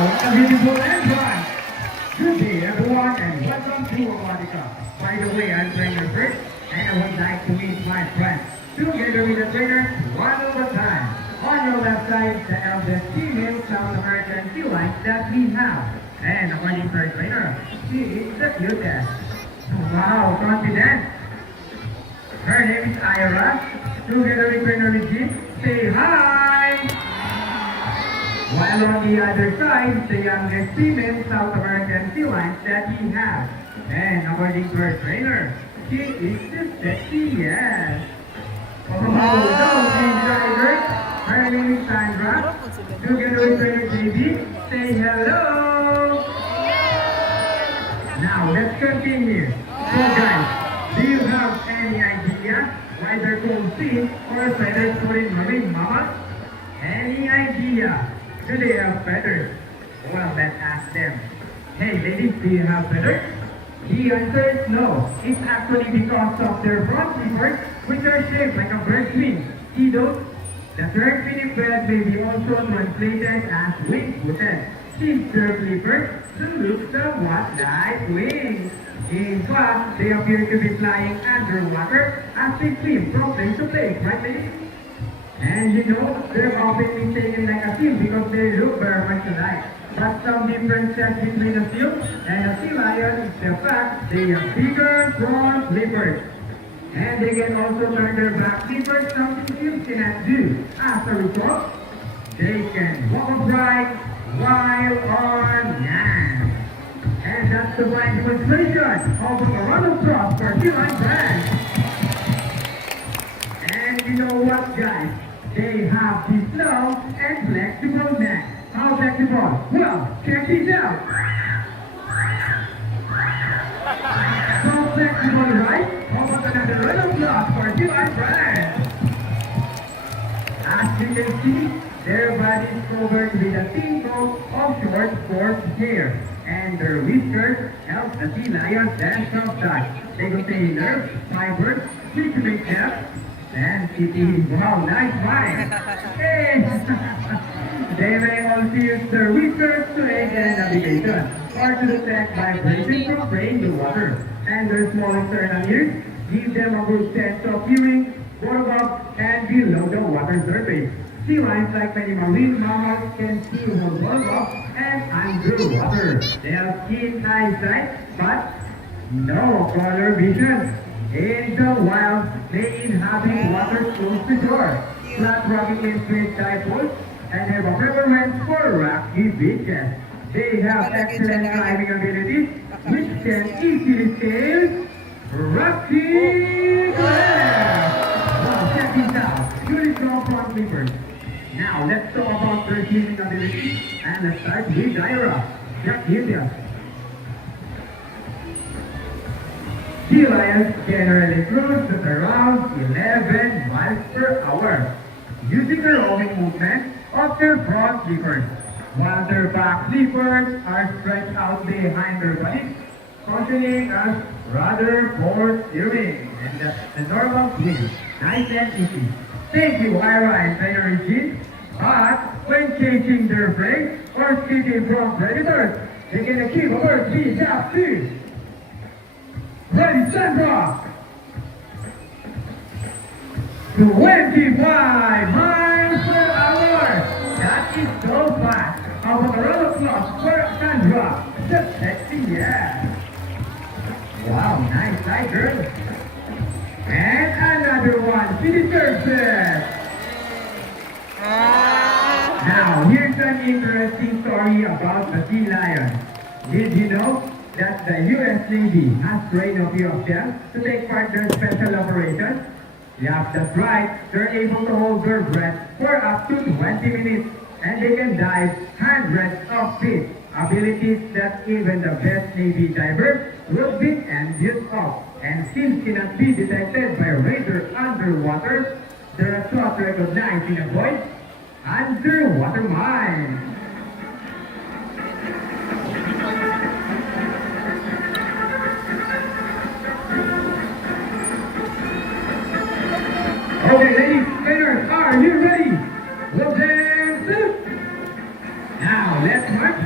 a beautiful entrance. Good day, everyone, and welcome to Aquatica. By the way, I'm trainer Chris, and I would like to meet my friends. Together with the trainer, one at a time. On your left side, the eldest female South American feline that we have. And according to our trainer, she is the cutest. Wow, confident. Her name is Ira. Together with trainer Regine, say hi! While on the other side, the youngest female South American feline that we have. And according to her trainer, she is the sexiest. Oh, those drivers, her name is Sandra. Together with trainer JB, say hello. Now, let's continue. So guys, do you have any idea why they're called sea or feathers for in marine mammals? Any idea? Do they have feathers? Well, let's ask them. Hey ladies, do you have feathers? The answer is no. It's actually because of their front flippers, which are shaped like a bird's wing. See those? The term finifred may be also translated as wing-footed, since their flippers look somewhat like wings. In fact, they appear to be flying underwater as they swim from place to place, right ladies? And you know, they're often been taken like a seal because they look very much alike. But some differences between a seal and a sea lion is the fact they have bigger front flippers. And they can also turn their back flippers, something seals cannot do. As a result, they can walk upright while on land. And that's the fine demonstration of a Toronto Cross for feline brand. And you know what, guys? They have this long and flexible neck. How flexible? Well, check this out. So flexible, right? How about another round of applause for feline brand? As you can see, their body is covered with a thin coat of short, coarse hair. And their whiskers help the sea lion dance outside. They contain nerves, fibers, which make them and it is wow, nice fine. Hey. They may also use their whiskers to aid in navigation or to detect vibrations from prey in the water. And their small external ears give them a good sense of hearing both above and below the water surface. Sea lions, like many marine mammals, can see both above and underwater. They have keen eyesight, but no color vision. In the wild, they inhabit water close to shore, flat rocky and straight dipoles, and have a preference for rocky beaches. They have excellent climbing abilities, which can easily scale rocky cliffs. Wow, check this out. Really strong front flippers. Now, let's talk about their swimming abilities, and let's start with Ira. Check this out. Sea lions generally cruise at around 11 miles per hour, using their rowing movement of their front flippers, while their back flippers are stretched out behind their bodies, functioning as rudder for steering. And that's the normal swim. Nice and easy. Thank you, Ira and trainer Regine. But when chasing their prey or escaping from predators, they can achieve over 3 steps too. Ready, Sandra! 25 miles per hour! That is so fast! How about a round of applause for Sandra? The sexy, yeah! Wow, nice sight, girl! And another one, she deserves it! Now, here's an interesting story about the sea lion. Did you know that the U.S. Navy has trained a few of them to take part in special operations? Yep, that's right. They're able to hold their breath for up to 20 minutes and they can dive hundreds of feet. Abilities that even the best Navy divers will be envious of. And since cannot be detected by radar underwater, they're a thought recognized in a voice underwater mine. Okay, ladies, trainers, are you ready? Well then, now let's and march.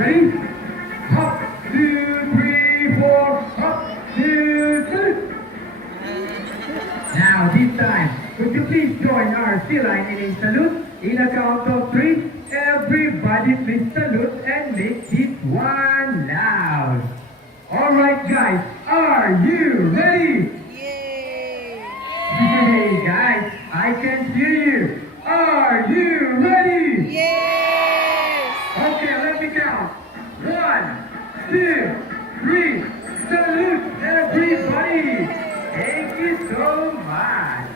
Ready? Hop, 2, 3, 4, hop, 2, 3. Now this time, would you please join our sea line in a salute? In a count of 3, everybody please salute and make this one loud. Alright guys, are you ready? Yay! Hey guys, I can hear you. Are you ready? Yes! Okay, let me count. 1, 2, 3. Salute everybody. Thank you so much.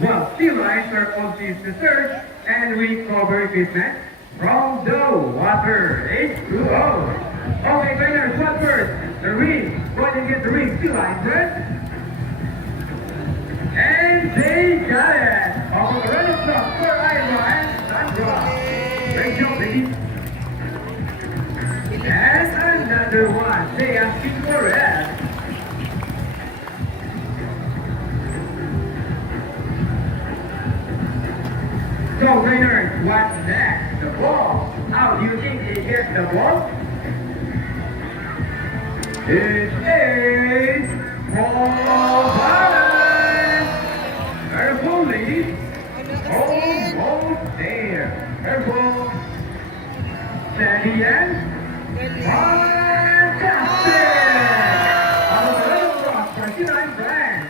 Well, sea lions are also used to search and recover equipment from the water. H2O. Okay, trainers, what first? The ring. Go ahead and get the ring. Sea lions, right? And they got it. Off the run of stuff for Ira and Sandra. Great job, ladies. And another one. They asking for it. So, trainers, what's next? The ball. How do you think they get the ball? It is ball balance. Careful, ladies. Almost there. Careful. Steady and fantastic. On the little rock for sea lion brand.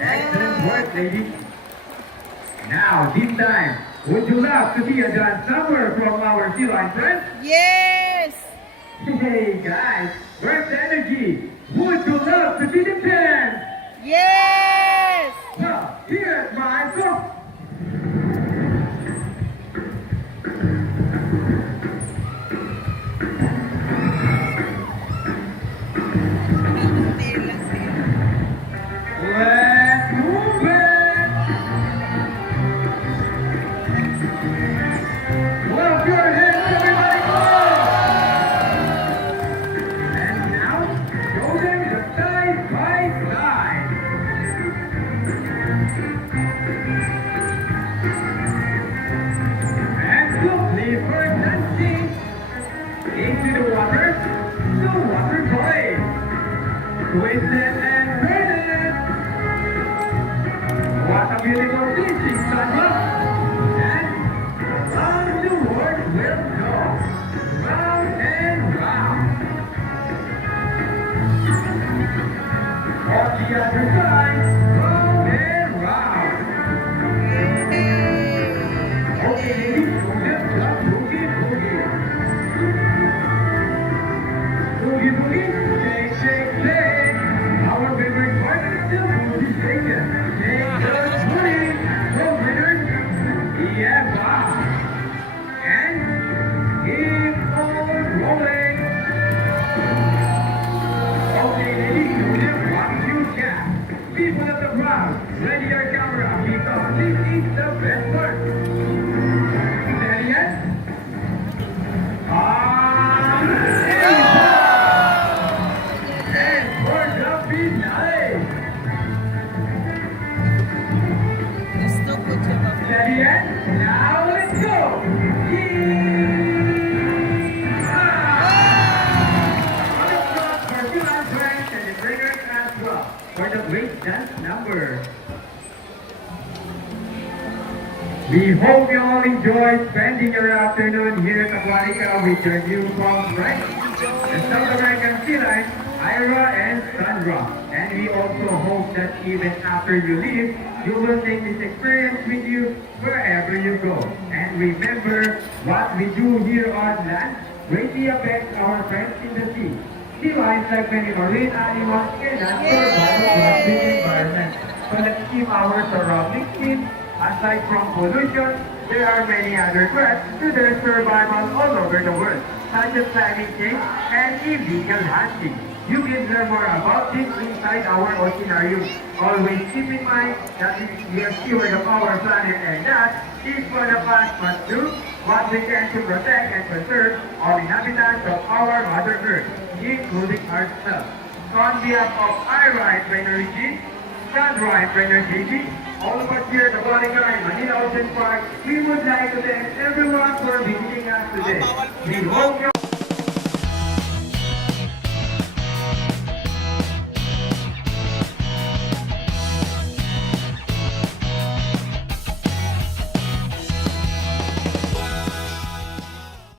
Excellent work, ladies. Now, this time, would you love to see a dance number from our sea lion friends? Yes! Hey guys, where's the energy? Would you love to see them dance? Yes! Well, here's my song. Let's move it. Well, your hands, everybody, go! And now, show them the side by side. And quickly for dancing into the water toy. Twist it and turn it. What a beautiful fishing, Sandra. And around the world will go. Round and round. On the other side, round and round. Okay, ladies, just boogie, boogie. Boogie, boogie, shake, shake, shake. Our favorite part is the boogie shaker. Shake the booty. Go, winners. Yeah, wow. And keep on rolling. Okay, ladies, just what you can. People of the crowd, ready your camera because this is the best part. Ready yet? And for the finale. Gusto ko siya ba? Ready yet? Now let's go! On the front for two last ranks and the bringers as well for the great dance number. We hope you all enjoyed spending your afternoon here at Aquatica with your new prom friends, the South American sea lions, Ira and Sandra. And we also hope that even after you leave, you will take this experience with you wherever you go. And remember, what we do here on land greatly affects our friends in the sea. Sea lions, like many marine animals, cannot survive a toxic environment. So let's keep our surroundings clean. Aside from pollution, there are many other threats to their survival all over the world, such as climate change and illegal hunting. You can learn more about this inside our oceanarium. Always keep in mind that we are steward of our planet and that each one of us must do what we can to protect and preserve all inhabitants of our Mother Earth, including ourselves. So on behalf of Ira and Trainer Regine, Sandra and trainer Gigi, all of us here at the Barangay Manila Ocean Park, we would like to thank everyone for visiting us today. We hope you